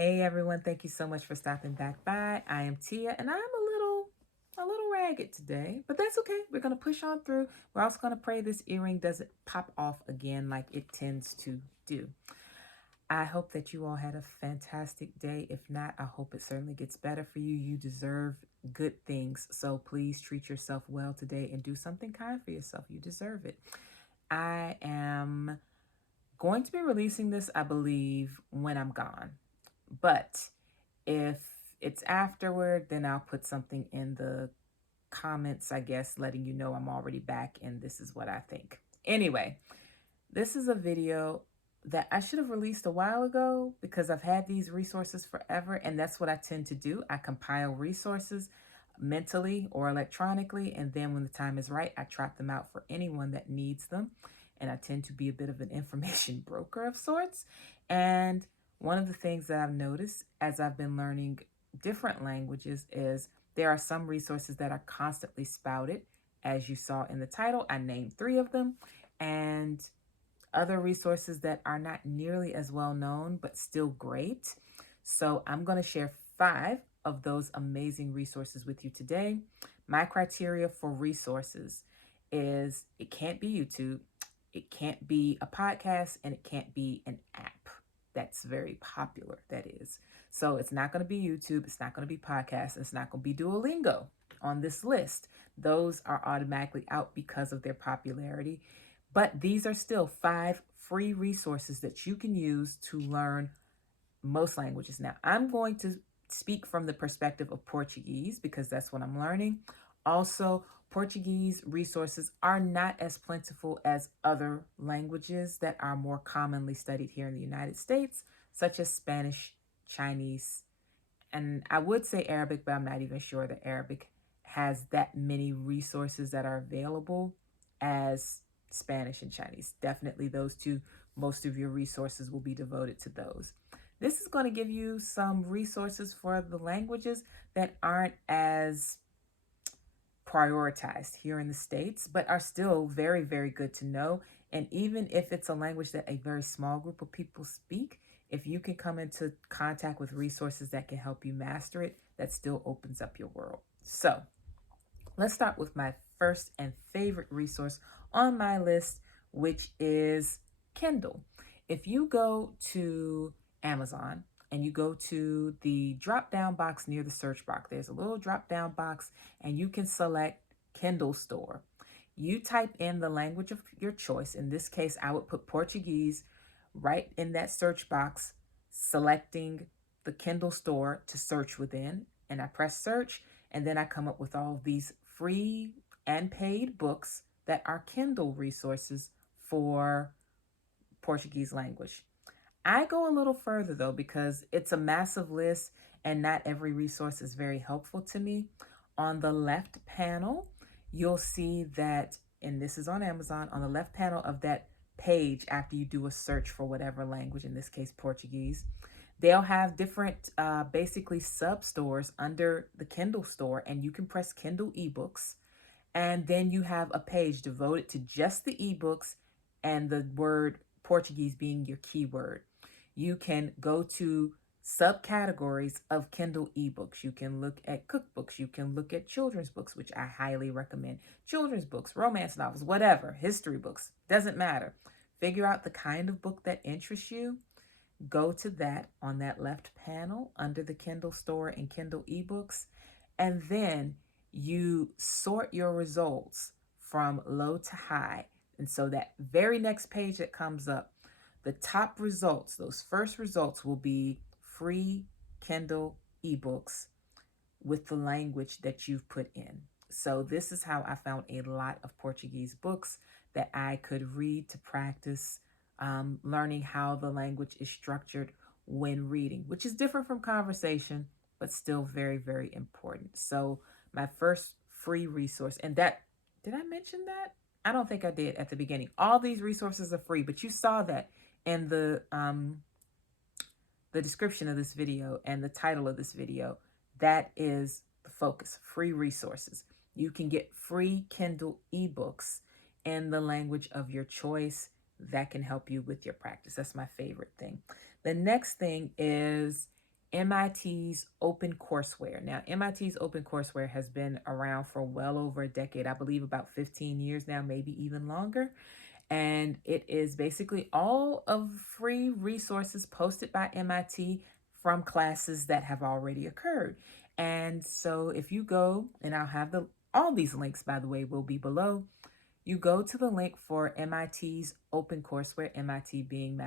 Hey everyone, thank you so much for stopping back by. I am Tia and I'm a little ragged today, but that's okay. We're going to push on through. We're also going to pray this earring doesn't pop off again like it tends to do. I hope that you all had a fantastic day. If not, I hope it certainly gets better for you. You deserve good things. So please treat yourself well today and do something kind for yourself. You deserve it. I am going to be releasing this, I believe, when I'm gone. But if it's afterward, then I'll put something in the comments, I guess, letting you know I'm already back and this is what I think. Anyway, this is a video that I should have released a while ago because I've had these resources forever, and that's what I tend to do. I compile resources mentally or electronically, and then when the time is right, I trot them out for anyone that needs them. And I tend to be a bit of an information broker of sorts. And one of the things that I've noticed as I've been learning different languages is there are some resources that are constantly spouted. As you saw in the title, I named 3 of them, and other resources that are not nearly as well known, but still great. So I'm going to share 5 of those amazing resources with you today. My criteria for resources is it can't be YouTube, it can't be a podcast, and it can't be an app that's very popular, that is. So it's not going to be YouTube, it's not going to be podcasts, it's not going to be Duolingo on this list. Those are automatically out because of their popularity. But these are still 5 free resources that you can use to learn most languages. Now, I'm going to speak from the perspective of Portuguese because that's what I'm learning. Also, Portuguese resources are not as plentiful as other languages that are more commonly studied here in the United States, such as Spanish, Chinese, and I would say Arabic, but I'm not even sure that Arabic has that many resources that are available as Spanish and Chinese. Definitely those 2, most of your resources will be devoted to those. This is going to give you some resources for the languages that aren't as prioritized here in the States, but are still very, very good to know. And even if it's a language that a very small group of people speak, if you can come into contact with resources that can help you master it, that still opens up your world. So let's start with my first and favorite resource on my list, which is Kindle. If you go to Amazon and you go to the drop down box near the search box, there's a little drop down box and you can select Kindle Store. You type in the language of your choice. In this case, I would put Portuguese right in that search box, selecting the Kindle Store to search within. And I press search, and then I come up with all of these free and paid books that are Kindle resources for Portuguese language. I go a little further though because it's a massive list and not every resource is very helpful to me. On the left panel, you'll see that, and this is on Amazon, on the left panel of that page after you do a search for whatever language, in this case Portuguese, they'll have different basically sub stores under the Kindle store, and you can press Kindle ebooks, and then you have a page devoted to just the ebooks and the word Portuguese being your keyword. You can go to subcategories of Kindle ebooks. You can look at cookbooks. You can look at children's books, which I highly recommend. Children's books, romance novels, whatever, history books, doesn't matter. Figure out the kind of book that interests you. Go to that on that left panel under the Kindle store and Kindle ebooks. And then you sort your results from low to high. And so that very next page that comes up, the top results, those first results will be free Kindle ebooks with the language that you've put in. So this is how I found a lot of Portuguese books that I could read to practice learning how the language is structured when reading, which is different from conversation, but still very, very important. So my first free resource, and that, did I mention that? I don't think I did at the beginning. All these resources are free, but you saw that in the description of this video and the title of this video. That is the focus, free resources. You can get free Kindle ebooks in the language of your choice. That can help you with your practice. That's my favorite thing. The next thing is MIT's Open Courseware. Now, MIT's Open Courseware has been around for well over a decade, I believe about 15 years now, maybe even longer. And it is basically all of free resources posted by MIT from classes that have already occurred. And so if you go, and I'll have all these links, by the way, will be below. You go to the link for MIT's Open Courseware, MIT being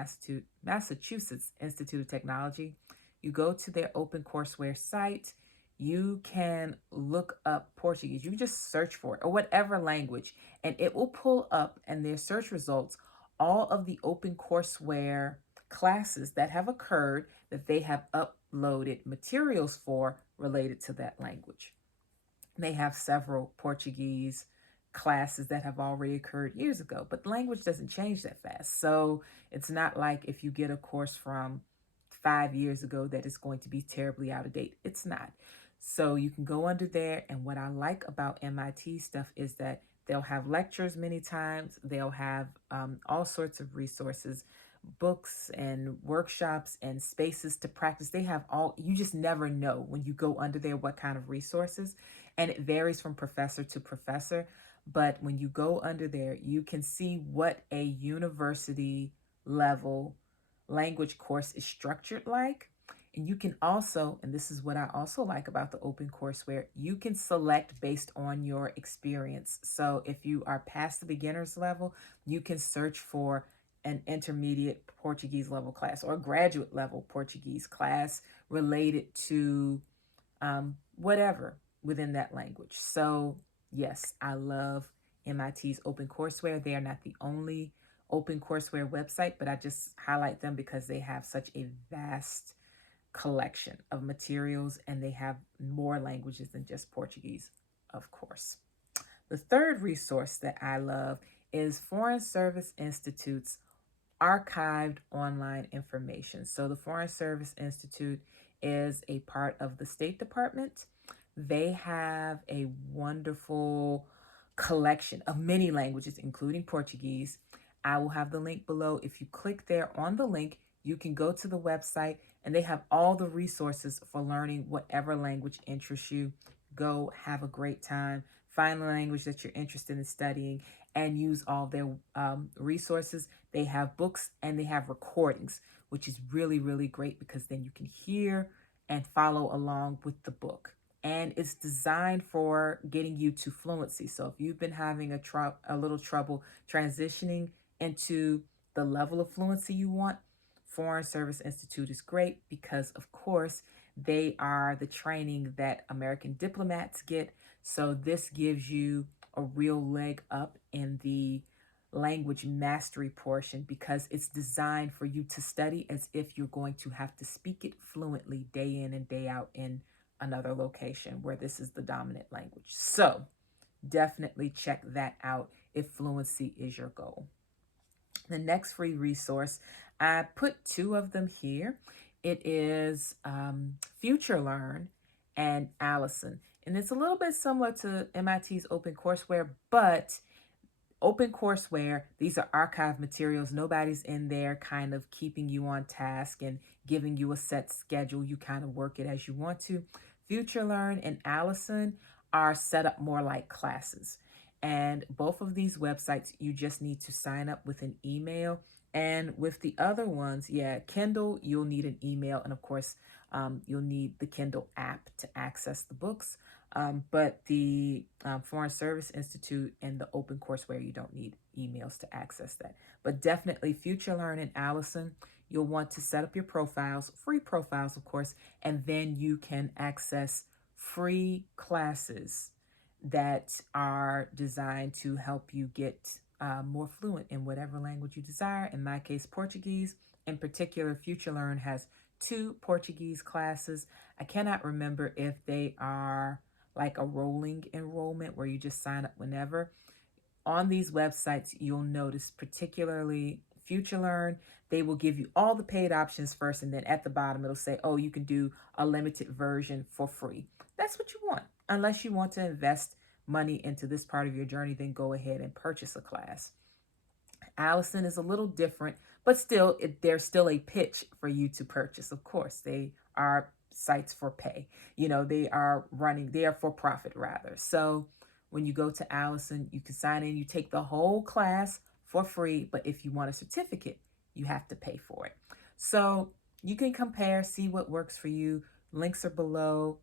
Massachusetts Institute of Technology. You go to their Open Courseware site. You can look up Portuguese. You can just search for it, or whatever language, and it will pull up in their search results all of the Open Courseware classes that have occurred that they have uploaded materials for related to that language. They have several Portuguese classes that have already occurred years ago, but language doesn't change that fast. So it's not like if you get a course from 5 years ago that it's going to be terribly out of date. It's not. So you can go under there. And what I like about MIT stuff is that they'll have lectures many times. They'll have all sorts of resources, books and workshops and spaces to practice. They have all, you just never know when you go under there what kind of resources. And it varies from professor to professor. But when you go under there, you can see what a university level language course is structured like. And you can also, and this is what I also like about the Open Courseware, you can select based on your experience. So if you are past the beginner's level, you can search for an intermediate Portuguese level class or a graduate level Portuguese class related to whatever within that language. So yes, I love MIT's Open Courseware. They are not the only Open Courseware website, but I just highlight them because they have such a vast collection of materials and they have more languages than just Portuguese, of course. The third resource that I love is Foreign Service Institute's archived online information. So the Foreign Service Institute is a part of the State Department. They have a wonderful collection of many languages, including Portuguese. I will have the link below. If you click there on the link, you can go to the website and they have all the resources for learning whatever language interests you. Go have a great time. Find the language that you're interested in studying and use all their resources. They have books and they have recordings, which is really, really great because then you can hear and follow along with the book. And it's designed for getting you to fluency. So if you've been having a little trouble transitioning into the level of fluency you want, Foreign Service Institute is great because, of course, they are the training that American diplomats get. So this gives you a real leg up in the language mastery portion because it's designed for you to study as if you're going to have to speak it fluently day in and day out in another location where this is the dominant language. So definitely check that out if fluency is your goal. The next free resource, I put two of them here. It is FutureLearn and Allison. And it's a little bit similar to MIT's Open Courseware, but Open Courseware, these are archived materials. Nobody's in there kind of keeping you on task and giving you a set schedule. You kind of work it as you want to. FutureLearn and Allison are set up more like classes. And both of these websites, you just need to sign up with an email. And with the other ones, Kindle, you'll need an email. And of course, you'll need the Kindle app to access the books. But the Foreign Service Institute and the Open Courseware, you don't need emails to access that. But definitely FutureLearn and Allison, you'll want to set up your profiles, free profiles, of course, and then you can access free classes that are designed to help you get more fluent in whatever language you desire. In my case, Portuguese. In particular, FutureLearn has 2 Portuguese classes. I cannot remember if they are like a rolling enrollment where you just sign up whenever. On these websites, you'll notice, particularly FutureLearn, they will give you all the paid options first, and then at the bottom it'll say, oh, you can do a limited version for free. That's what you want. Unless you want to invest money into this part of your journey, then go ahead and purchase a class. Allison is a little different, But still, there's still a pitch for you to purchase. Of course, they are sites for pay. They are for profit rather. So when you go to Allison, you can sign in, you take the whole class for free. But if you want a certificate, you have to pay for it. So you can compare, see what works for you. Links are below.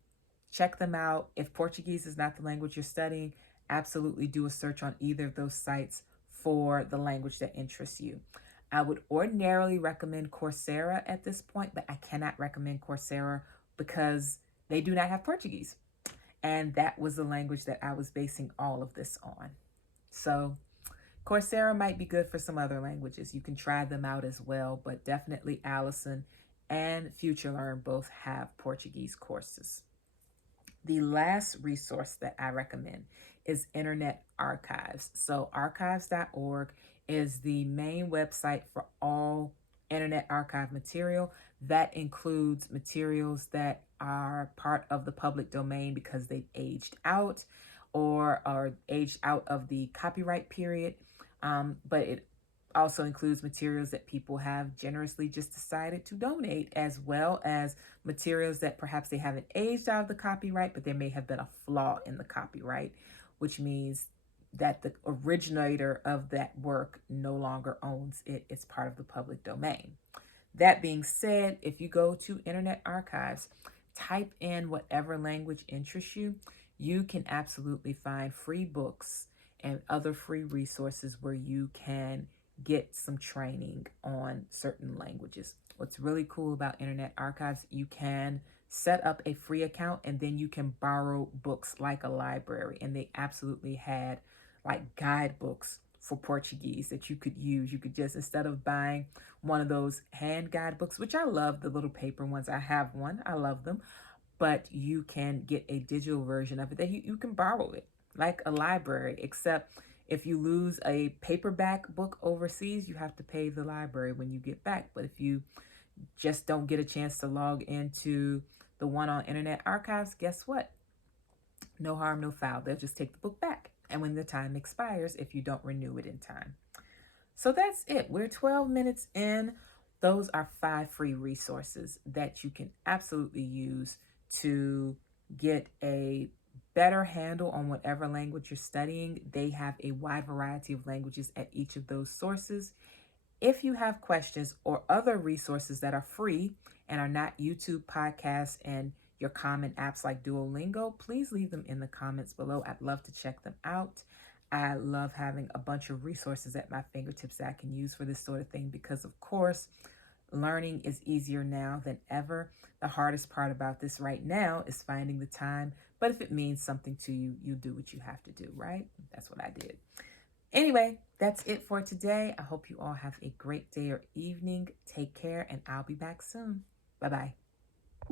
Check them out. If Portuguese is not the language you're studying, absolutely do a search on either of those sites for the language that interests you. I would ordinarily recommend Coursera at this point, but I cannot recommend Coursera because they do not have Portuguese. And that was the language that I was basing all of this on. So Coursera might be good for some other languages. You can try them out as well, but definitely Allison and FutureLearn both have Portuguese courses. The last resource that I recommend is Internet Archives. So archives.org is the main website for all Internet Archive material. That includes materials that are part of the public domain because they've aged out or are aged out of the copyright period. But it also includes materials that people have generously just decided to donate, as well as materials that perhaps they haven't aged out of the copyright, but there may have been a flaw in the copyright, which means that the originator of that work no longer owns it. It's part of the public domain. That being said, if you go to Internet Archives, type in whatever language interests you, you can absolutely find free books and other free resources where you can get some training on certain languages. What's really cool about Internet Archives, you can set up a free account and then you can borrow books like a library. And they absolutely had like guidebooks for Portuguese that you could use. You could just, instead of buying one of those hand guidebooks, which I love, the little paper ones. I have one. I love them. But you can get a digital version of it that you can borrow it like a library, except if you lose a paperback book overseas, you have to pay the library when you get back. But if you just don't get a chance to log into the one on Internet Archives, guess what? No harm, no foul. They'll just take the book back. And when the time expires, if you don't renew it in time. So that's it. We're 12 minutes in. Those are 5 free resources that you can absolutely use to get a better handle on whatever language you're studying. They have a wide variety of languages at each of those sources. If you have questions or other resources that are free and are not YouTube podcasts and your common apps like Duolingo, please leave them in the comments below. I'd love to check them out. I love having a bunch of resources at my fingertips that I can use for this sort of thing because, of course, learning is easier now than ever. The hardest part about this right now is finding the time. But if it means something to you, you do what you have to do, right? That's what I did. Anyway, that's it for today. I hope you all have a great day or evening. Take care, and I'll be back soon. Bye-bye.